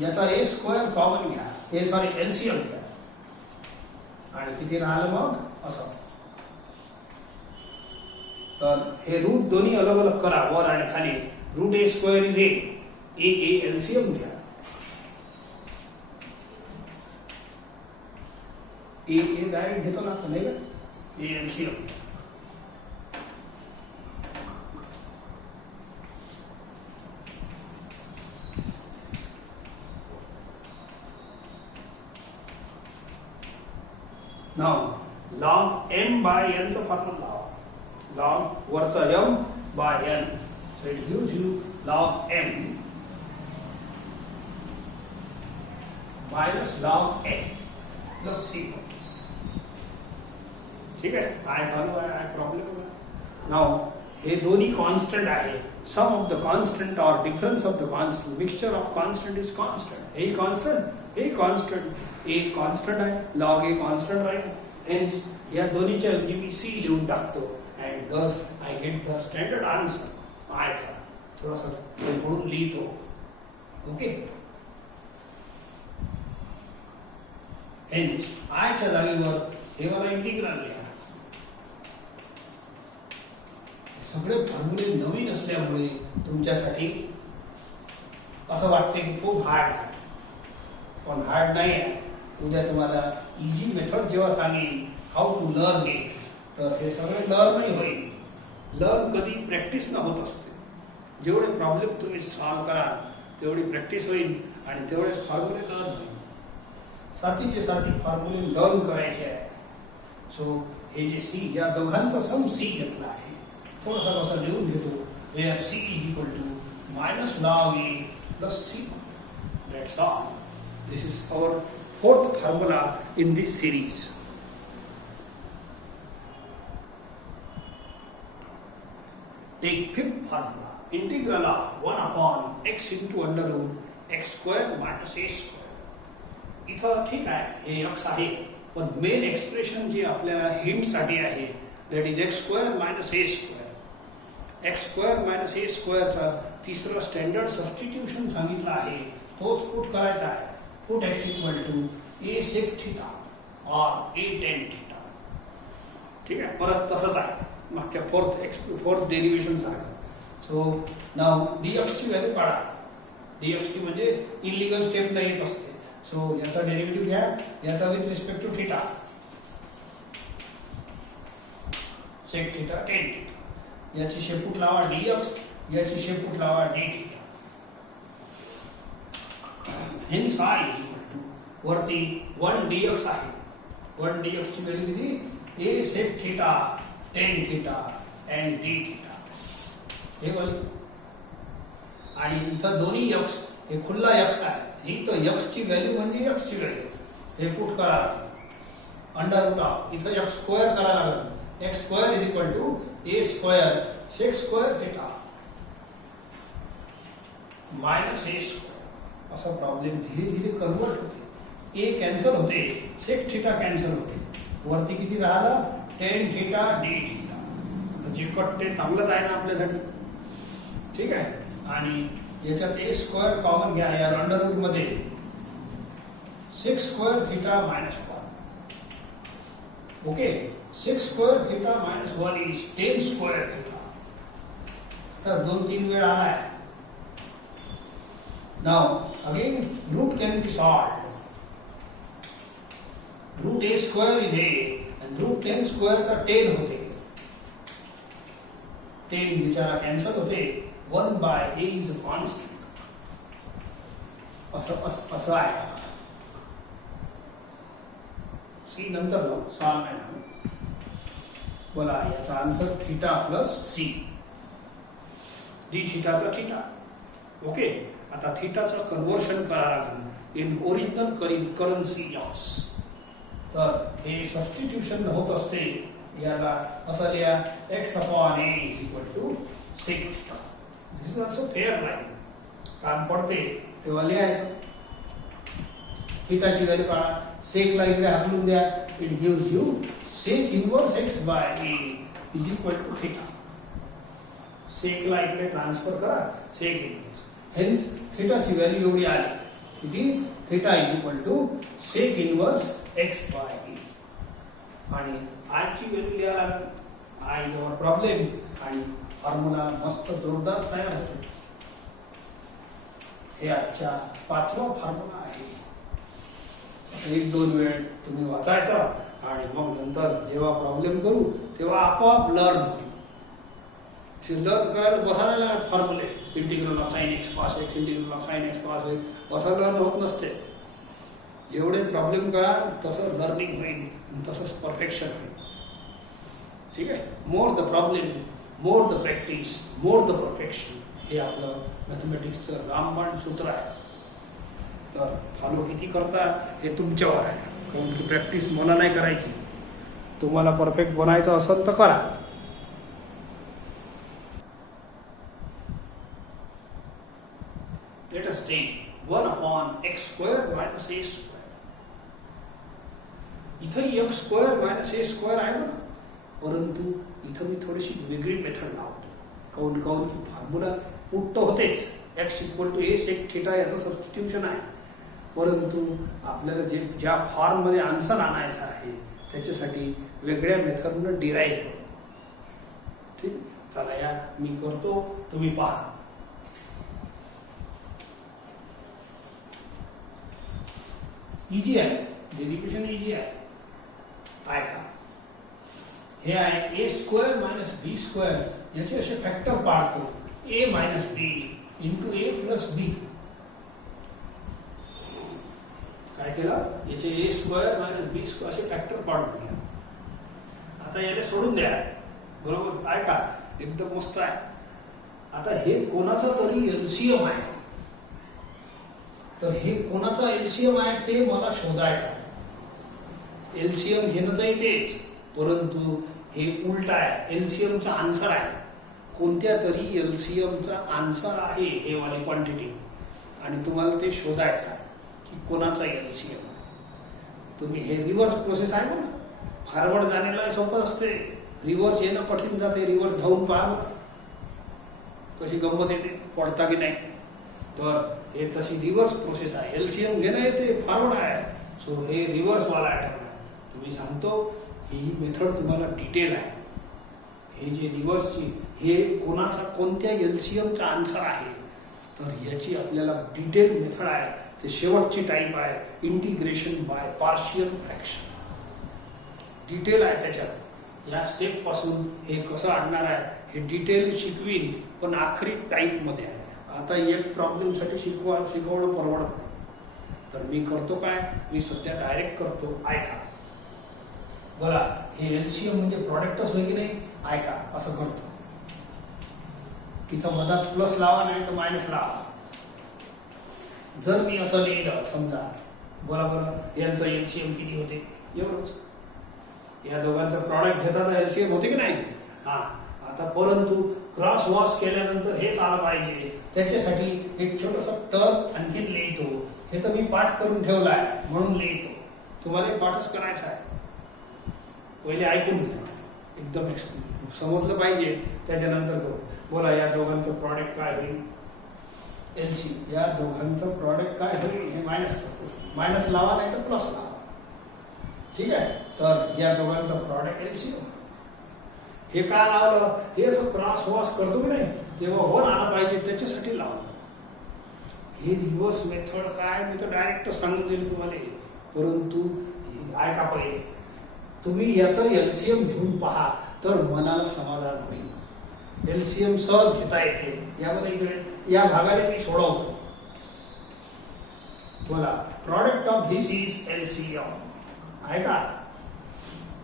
याचा a स्क्वेअर कॉमन घ्या, एलसीएम घ्या. आणि किती राहिलं मग असं. तर हे रूट दोन्ही अलग अलग करा, वर आणि खाली. Root a square is a LCM घ्या. ए डायरेक्ट घेतो ना नाही का? ए LCM. Now log m by n चा फॉर्म्युला. log वरचा m by n. So it gives you log m minus log n plus c. ठीक आहे. काय चालू आहे? काय प्रॉब्लेम? नाउ हे दोन्ही कॉन्स्टंट आहे. सम ऑफ द कॉन्स्टंट और difference of the constant. Mixture of constant is constant. हे कॉन्स्टंट, हे कॉन्स्टंट. एक कॉन्स्टंट आहे, लॉग ए कॉन्स्टंट राहील. हेन्स या दोन्हीच्या मी सी लिहून टाकतो. अँड दस I get the standard answer. आयचा थोडासा म्हणून लिहितो. ओके. हेन्स आयच्या जागेवर हे मला इंटिग्रल लिहा. सगळे फॉर्म्युले नवीन असल्यामुळे तुमच्यासाठी असं वाटते की खूप हार्ड आहे, पण हार्ड नाही आहे. उद्या तुम्हाला इझी मेथड जेव्हा सांगेल हाऊ टू लर्न इट, तर हे सगळे लर्नही होईल. लर्न कधी प्रॅक्टिस न होत असते. जेवढे प्रॉब्लेम तुम्ही सॉल्व्ह कराल तेवढी प्रॅक्टिस होईल आणि तेवढेच फॉर्म्युले लर्न होईल. सारखीचे सारखी फॉर्म्युले लर्न करायचे आहे. सो हे जे सी या दोघांचा सम सी घेतला आहे, थोडासा कसा लिहून घेतो. Where C is equal to minus log A plus C. That's all. This is our fourth formula in this series. Take fifth formula. Integral of 1 upon x into under root x square minus a square. इथं ठीक आहे, हे x आहे, पण main expression जे आपल्याला hint साठी आहे that is x square minus a square. x square minus a स्क्वेअरचा तिसरं स्टँडर्ड सबस्टिट्यूशन सांगितलं आहे, तोच पुट करायचा आहे. Put x equal to a sec theta or a tan theta. ठीक आहे, परत तसंच आहे मागच्या फोर्थ डेरिव्हेशन सारखं. सो नाव dx ची व्हॅल्यू काढा. dx ची म्हणजे इलिगल स्टेपला येत असते. सो याचा डेरिव्हेटिव्ह घ्या, याचा with respect to theta, sec theta tan theta. याची शेपूट लावा dx, याची शेपूट लावा d theta. Hence I is equal to वरती 1 dx आहे. 1 dx ची व्हॅल्यू किती? a sec theta tan theta and d theta. हे वाली. आणि इथं दोन्ही x हे खुल्ला x आहे. ही तर x ची व्हॅल्यू म्हणजे x ची व्हॅल्यू. हे पुट करा अंडर रूट ऑफ इथं x स्क्वेअर करायला लागेल. x square is equal to a square sec square theta minus a square. असा प्रॉब्लेम धीरे धीरे कन्वर्ट होते. ए कॅन्सल होते, सेक थीटा कॅन्सल होते. वरती किती राहिला? tan theta d theta. जे कटते चांगलंच आहे ना आपल्यासाठी. ठीक आहे. आणि याच्यात a स्क्वेअर कॉमन घ्या या अंडर रूट मध्ये. Sec square theta minus 1. Okay, sec square theta minus 1 is tan square theta. तर 2-3 वेळा आलाय. Now again root can be solved. Root a square is a and root 10 square का 10 होते. 10 बेचारा cancel होते. 1 by a is a constant. असं आहे. C नंतर लो सॉल्व नाही. बोला याचा answer theta plus C. D थीटाचा थीटा. ओके, आता थीटाचं कन्वर्शन करावं लागेल इन ओरिजिनल करन्सी लॉस. तर हे सबस्टिट्यूशन होत असते. याला असं लिहा x upon a equal to sec theta. This is also fair line. काम पडते तेव्हा लिहायचं. थीटाची व्हॅल्यू काढा. सेकला इकडे हाकलून द्या. It gives you sec inverse x bye a is equal to theta. सेकला इकडे ट्रान्सफर करा. Sec inverse. हेन्स थीटाची व्हॅल्यू एवढी आली. किती? Theta is equal to sec inverse x bye a. आणि i ची व्हॅल्यू लिहायला लागेल. i is our problem. आणि फॉर्म्युला मस्त जोरदार तयार होतो. हे आजच्या 5वा फॉर्म्युला आहे. असं 1-2 वेळ तुम्ही वाचायचा आणि मग नंतर जेव्हा प्रॉब्लेम करू तेव्हा आपोआप लर्न होईल. लर्न करायला बसायला लागेल फॉर्म्युले. Integral of sine X cos X, integral of sine X cos X, असं लर्न होत नसते. जेवढे प्रॉब्लेम करा तसं लर्निंग होईल, तसंच परफेक्शन होईल. ठीक आहे. More the problem, more the practice, more the perfection. हे आपलं मॅथमॅटिक्सचं रामबाण सूत्र आहे. तर फॉलो किती करता हे तुमच्यावर आहे. कारण की प्रॅक्टिस मला नाही करायची. तुम्हाला परफेक्ट बनायचं असेल तर करा. Let us take 1 upon x square minus a square. इथं x square minus a square आहे ना, परंतु इथं मी थोडीशी वेगळी मेथड लावतो. काऊन की फॉर्म्युला पुट तर होतेच. x equal to a sec theta याचं सबस्टिट्यूशन आहे. परंतु आपल्याला ज्या फॉर्म मध्ये आन्सर आणायचा आहे त्याच्यासाठी वेगळ्या मेथडनं डिराईव्ह करू. ठीक. चला या मी करतो, तुम्ही पहा. इजी आहे. डेरिव्हेशन इजी आहे. काय का हे आहे a square minus B square. याचे असे फॅक्टर पाडतो. a minus B into a plus B. काय केलं, याचे A square minus B square असे फॅक्टर पाडून घ्या. आता याला सोडून द्या. बरोबर आहे का, एकदम मस्त आहे. आता हे कोणाचं तरी एलसीएम आहे, तर हे कोणाचा एलसीएम आहे ते मला शोधायचं आहे. एलसीएम घेणं तर येतेच, परंतु हे उलट आहे. एलसीएमचा आन्सर आहे, कोणत्या तरी एलसीएमचा आन्सर आहे हे वाली क्वांटिटी, आणि तुम्हाला ते शोधायचं आहे की कोणाचा एलसीएम. तुम्ही हे रिव्हर्स प्रोसेस आहे ना, फॉरवर्ड जाण्याला सोपं असते, रिव्हर्स येणं कठीण जाते. रिव्हर्स धावून पहा कशी गंमत येते, पडता की नाही. तर हे तशी रिव्हर्स प्रोसेस आहे. एलसीएम घेणं येते, फॉरवर्ड आहे. सो हे रिव्हर्स वाला आयटम आहे. तुम्ही सांगतो ही मेथड तुम्हाला डिटेल आहे. हे जे रिव्हर्सची हे कोणाचा कोणत्या एलसीएमचा आन्सर आहे, तर याची आपल्याला डिटेल मेथड आहे. ते शेवटची टाईप आहे, integration by partial fraction. Detail आहे त्याच्यात. या स्टेप पासून हे कसं आणणार आहे हे डिटेल शिकवीन, पण आखरी टाईप मध्ये आहे. आता एक प्रॉब्लेम साठी शिकवणं परवडत नाही, तर मी करतो काय, मी सध्या डायरेक्ट करतो. ऐका बोला, हे एलसीएम म्हणजे प्रॉडक्टच होय की नाही. ऐका असं करतो, तिथं मधात प्लस लावा नाही तर मायनस लावा. जर मी असं लिहिलं समजा, बोला बरं यांचं एलसीएम किती होते, एवढंच. या दोघांचं प्रॉडक्ट घेता तर एलसीएम होते की नाही. हा, आता परंतु क्रॉस वॉश केल्यानंतर हेच आलं पाहिजे, त्याच्यासाठी एक छोटंसं टर्म आणखीन लिहितो. हे तर मी पाठ करून ठेवला आहे म्हणून लिहितो, तुम्हाला पाठच करायचा आहे. पहिले ऐकून घ्या, एकदम समजलं पाहिजे, त्याच्यानंतर करू. बोला, या दोघांचं प्रॉडक्ट काय होईल, एलसी. या दोघांचं प्रॉडक्ट काय होईल, हे मायनस लावा नाही तर प्लस लावा. ठीक आहे, तर या दोघांचं प्रॉडक्ट एलसी. हे काय लावलं, हे असं क्रॉस वॉश करतो की नाही तेव्हा वन आला पाहिजे, त्याच्यासाठी लावलं. ही रिव्हर्स मेथड काय, मी तर डायरेक्ट सांगून देईल तुम्हाला. परंतु ऐका पहिले, तुम्ही याचं एलसीएम घेऊन पहा तर मनाला समाधान होईल. एलसीएम सहज घेता येते. यामध्ये या भागाने मी सोडवतो. बोला, product of this is LCM. ऐका,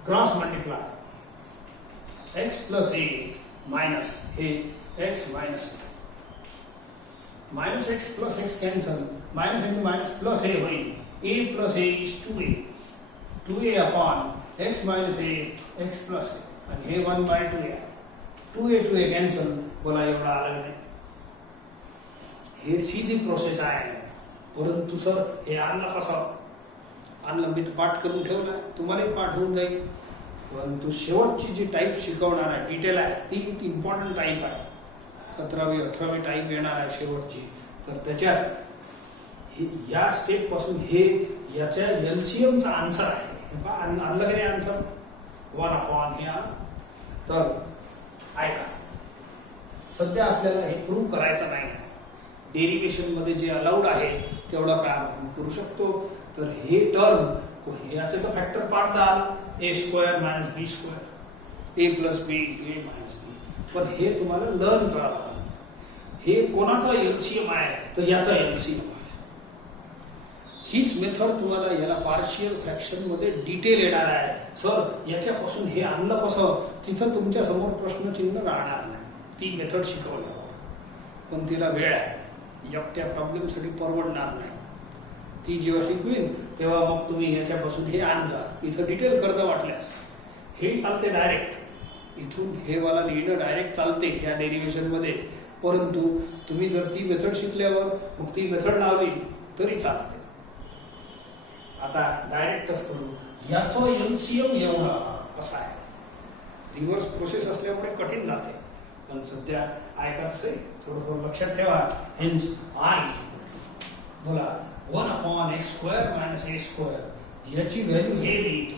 cross multiply x plus A minus हे x minus minus X plus X cancel, minus into minus plus A होईल. A plus A is 2a, 2a upon x minus A x plus A, आणि हे 1/2a. 2a cancel. बोला, एवढा आलं नाही. हे सीधी process आहे. परंतु सर हे आणलं कसं, आणलं मी पाठ करून ठेवला, तुम्हालाही पाठ होऊन जाईल. परंतु शेवटची जी टाईप शिकवणार आहे, डिटेल आहे, ती इम्पॉर्टंट टाईप आहे. 17वी 18वी टाईप येणार आहे शेवटची. तर त्याच्यात या स्टेप पासून हे याच्या एलसीएमचा आन्सर आहे. आणलं की नाही आन्सर, 1 अपॉन हे. तर ऐका, सध्या आपल्याला हे प्रूव्ह करायचं नाही. डेरिव्हेशन मध्ये जे अलाउड आहे तेवढं काय आपण करू शकतो. तर हे टर्म याचे तर फॅक्टर पाडताल, ए स्क्वेअर मायनस बी स्क्वेअर, ए प्लस बी इंटू ए मायनस बी. पण हे तुम्हाला लर्न करावं. हे कोणाचा एलसीएम आहे, तर याचा एलसीएम आहे. हीच मेथड तुम्हाला याला पार्शियल फ्रॅक्शन मध्ये डिटेल येणार आहे. सर याच्यापासून हे आणलं कसं, तिथं तुमच्या समोर प्रश्नचिन्ह राहणार नाही. ती मेथड शिकवली, पण तिला वेळ आहे, एकट्या प्रॉब्लेमसाठी परवडणार नाही. ती जेव्हा शिकवीन तेव्हा मग तुम्ही याच्यापासून हे आणजा. इथं डिटेल करता वाटल्यास हे चालते डायरेक्ट, इथून हे वाला लिहिणं डायरेक्ट चालते या डेरिव्हेशन मध्ये. परंतु तुम्ही जर ती मेथड शिकल्यावर मग ती मेथड लावली तरी चालते. आता डायरेक्टच करू. याचं एलसीएम एवढं असं आहे. रिव्हर्स प्रोसेस असल्यामुळे कठीण जाते, पण सध्या ऐकायचं आहे, थोडं लक्षात ठेवा. हेन्स आय बोला 1 upon x square minus a square, याची व्हॅल्यू हे लिहितो.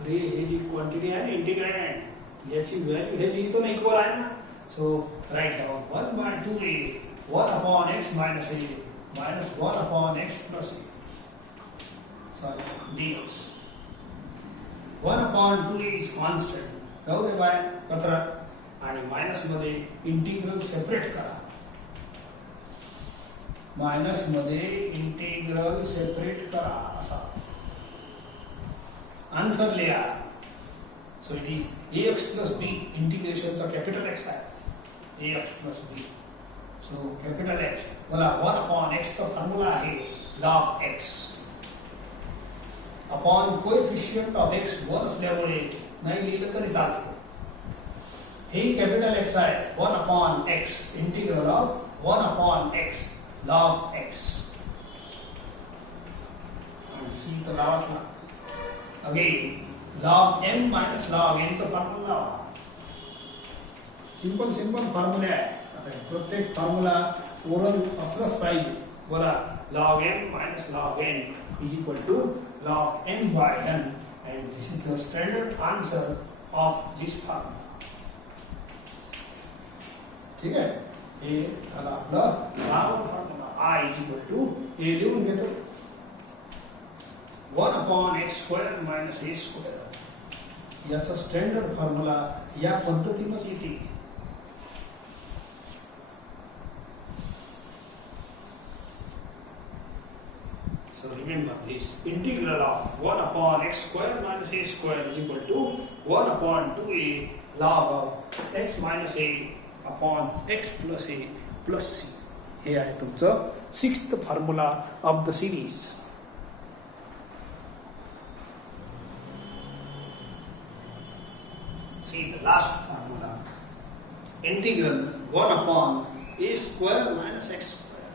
अरे हे जी क्वांटिटी आहे इंटिग्रँड, याची व्हॅल्यू हे लिहितो ना, इक्वल आहे ना. So right down 1/2a 1 upon x minus a minus 1 upon x plus a, sorry dx. 1 upon 2a is constant, जाऊ दे बाय कचरा. आणि मायनस मध्ये इंटिग्रल सेपरेट करा. मायनस मध्ये इंटिग्रल सेपरेट करा असा आन्सर लिहा. So it is ax plus b इंटिग्रेशनचा कॅपिटल एक्स आहे ax plus b. So capital X मला 1 अपॉन x चा फॉर्म्युला आहे log x upon coefficient of x 1 असल्यामुळे नाही लिहिलं तरी चालतं. हे कॅपिटल एक्स आहे 1 upon x integral of 1 upon x log x. आणि सी तर लावाच ना. Again log m minus log n चा फॉर्म्युला सिंपल फॉर्म्युला आहे. आता प्रत्येक फॉर्म्युला ओरल असलंच पाहिजे. बोला log m minus log n is equal to log m by n and this is the standard answer of this formula. ठीक आहे. हे आता आपलं साधा formula I is equal to हे लिहून घेतो 1 upon x square minus a square. याचा स्टँडर्ड फॉर्म्युला या पद्धतीनेच येते. So remember this integral of 1 upon x square minus a square is equal to 1 upon 2a log of x minus a upon x plus a plus c. हे आहे तुमचं 6th formula of the series. See the last formula. Integral 1 upon a square minus x square.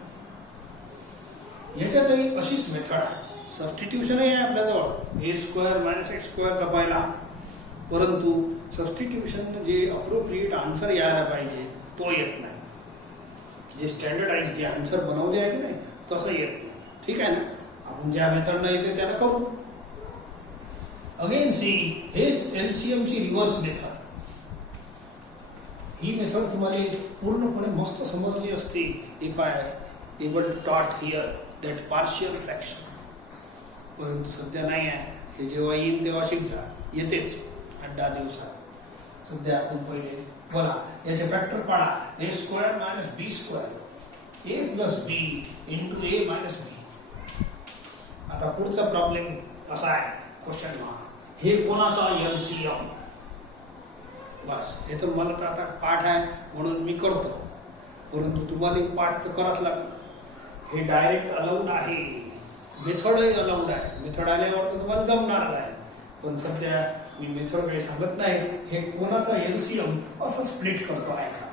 याच्यातही अशीच method आहे. Substitution आहे आपल्याजवळ a square minus x स्क्वेअरचा पहिला. परंतु substitution जे अप्रोप्रिएट आन्सर यायला पाहिजे तो येत नाही. जे स्टँडर्डाइज जे आन्सर बनवले आहे की नाही तसं येत नाही. ठीक आहे ना. आपण ज्या मेथडनं येते त्याला करू. अगेन सी हेच एलसीएम ची रिव्हर्स मेथड. ही मेथड तुम्हाला पूर्णपणे मस्त समजली असते इफ आय एबल टू टॉट हिअर दॅट पार्शियल फ्रॅक्शन. परंतु सध्या नाही आहे. ते जेव्हा येईल तेव्हा शिकजा. येतेच 8-10 दिवसात. सध्या आपण पहिले बोला याचे फॅक्टर पाडा a square minus b square a plus b into a minus b. आता पुढचा प्रॉब्लेम असा आहे क्वेश्चन मार्क. हे कोणाचा एलसीएम. बस हे तर मला तर आता पाठ आहे म्हणून मी करतो. परंतु तुम्हाला पाठ तर करावंच लागेल. हे डायरेक्ट अलाउड आहे. मेथडही अलाउड आहे. मेथड आल्यावर तर तुम्हाला जमणार आहे. पण सध्या मी मेथड काही सांगत नाही. हे कोणाचा एलसीएम असं स्प्लिट करतो आहे का.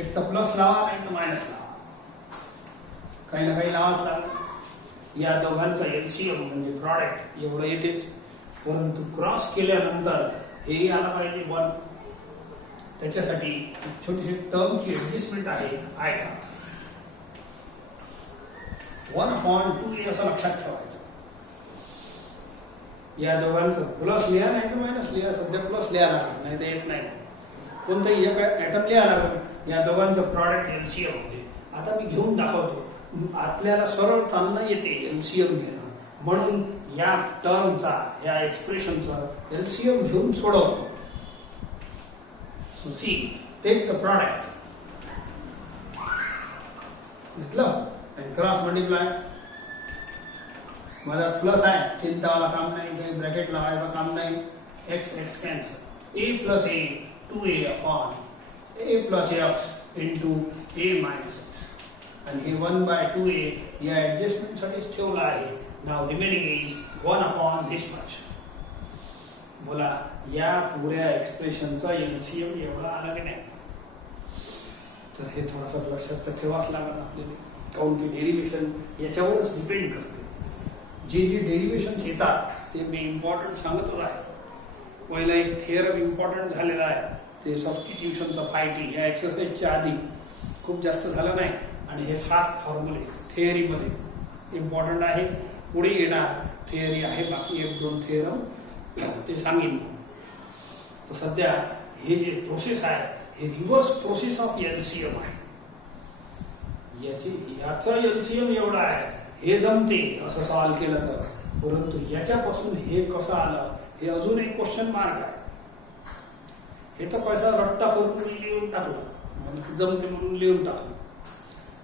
एक तर प्लस लावा नाही तर मायनस लावा. काही ना काही लावाच लागेल. या दोघांचा एलसीएम म्हणजे प्रॉडक्ट एवढं येतेच. परंतु क्रॉस केल्यानंतर हे आला पाहिजे 1. त्याच्यासाठी छोटी टर्मची ऍडजस्टमेंट आहे का 1 अपॉन 2a असं लक्षात ठेवायचं. या दोघांचं प्लस लिहा नाही तर मायनस लिहा. सध्या प्लस लिहा लागेल नाही तर येत नाही. कोणतंही एक ऍटम लिहा लागेल. या दोघांचं प्रॉडक्ट एलसीएम होते. आता मी घेऊन दाखवतो. आपल्याला सरळ चालणं येते एलसीएम घेणं. म्हणून या टर्मचा या एक्सप्रेशनचा एलसीएम घेऊन सोडवतो. So we take the product. घेतलं आणि क्रॉस मल्टिप्लाय. माझा प्लस आहे. चिंतावाला काम नाही. काही ब्रॅकेट लावायचं काम नाही. X X cancel. a plus a 2a upon a plus x into a minus x. आणि हे 1/2a या ऍडजस्टमेंटसाठीच ठेवलं आहे. नाव remaining is 1 upon this much. बोला या पुऱ्या एक्सप्रेशनचा एलसीएम एवढा आला की नाही. तर हे थोडंसं लक्षात तर ठेवाच लागणार आपल्याला. काउंट ती डेरिव्हेशन याच्यावरच डिपेंड करते. जे डेरिव्हेशन्स येतात ते मी इम्पॉर्टंट सांगतच आहे. पहिला एक थिअरम इम्पॉर्टंट झालेला आहे. ते सबस्टिट्यूशनचा 5T या एक्सरसाइजच्या आधी खूप जास्त झालं नाही. आणि हे 7 फॉर्म्युले थिअरीमध्ये इम्पॉर्टंट आहे. पुढे येणार थिअरी आहे. बाकी 1-2 थिअरम ते सांगेन. तर सध्या हे जे प्रोसेस आहे हे रिव्हर्स प्रोसेस ऑफ एलसीएम आहे. याचा एलसीएम एवढा आहे हे जमते असं सॉल्व केलं तर. परंतु याच्यापासून हे कसं आलं हे अजून एक क्वेश्चन मार्क आहे. हे तर पैसा रट्टा करून लिहून टाकलं म्हणजे जमते म्हणून लिहून टाकलं.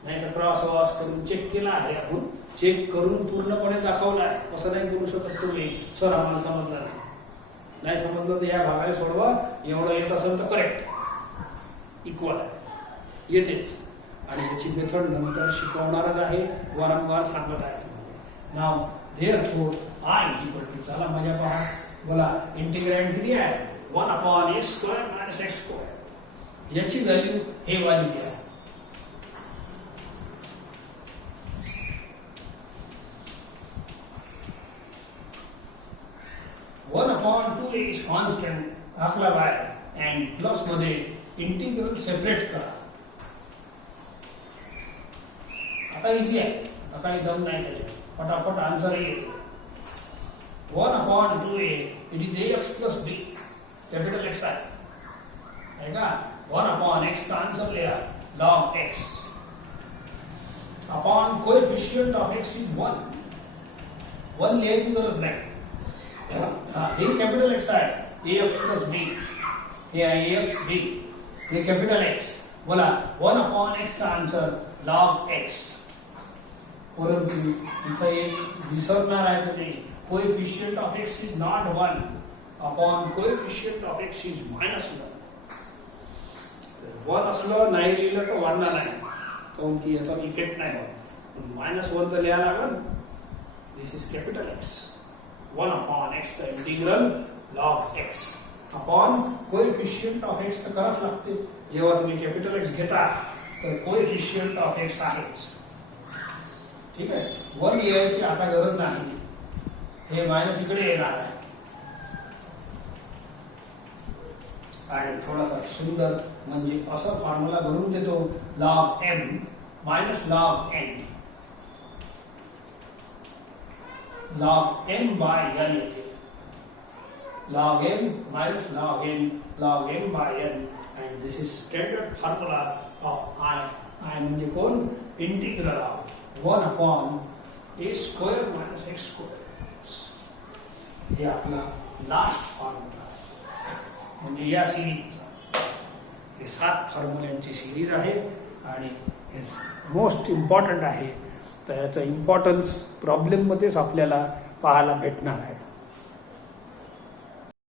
नाही तर क्रॉस वॉस करून चेक केला आहे, आपण चेक करून पूर्णपणे दाखवला आहे. असं नाही बोलू शकत तुम्ही सर आम्हाला समजलं नाही. नाही समजलं तर या भागाला सोडवा, एवढं येत असेल तर करेक्ट इक्वल आहे येतेच. आणि याची मेथड नंतर शिकवणारच आहे, वारंवार सांगत आहे. नाव therefore I is equal to, चला मजा पहा, बोला इंटिग्रँड किती आहे 1/a² - x². याची व्हॅल्यू हे वाली आहे. One upon 2a is constant दाखला बाहेर अँड प्लस मध्ये इंटिग्रल सेपरेट करा. आता इझी आहे, आता काही दम नाही त्याचे, फटाफट आन्सर येईल. 1/2a it is ax plus b, capital x आहे का. 1/x का आंसर लिया log x upon coefficient of x is 1 लिहायची गरज नाही. हे कॅपिटल एक्स आहे ax प्लस b, हे आहे ax b, हे कॅपिटल एक्स. बोला 1/x का आंसर log x. परंतु इथं एक विसरणार आहे तुम्ही, coefficient of x is not 1 upon coefficient of x is -1. 1 असलं नाही लिहिलं तर वाढणार नाही, काऊन की याचा इफेक्ट नाही होत. -1 तर लिहायला लागेल. दिस इज कॅपिटल एक्स. 1/x का integral log x upon coefficient of x तर करावंच लागते. जेव्हा तुम्ही कॅपिटल एक्स घेता तर कोएफिशिएंट ऑफ x आहेच. ठीक आहे, 1 लिहायची आता गरज नाही, हे मायनस इकडे येणार आहे. आणि थोडासा सुंदर म्हणजे असं फॉर्म्युला भरून देतो, log m minus log n, log m by n येते. log m minus log n, log m by n, and this is standard formula of I म्हणजे कोण, इंटिग्रल ऑफ 1/a² - x². हे आपला लास्ट फॉर्म्युला म्हणजे या सिरीजचा. हे 7 फॉर्म्युल्यांची series आहे आणि हे मोस्ट इम्पॉर्टंट आहे. तर याचं इम्पॉर्टन्स प्रॉब्लेममध्येच आपल्याला पाहायला भेटणार आहे.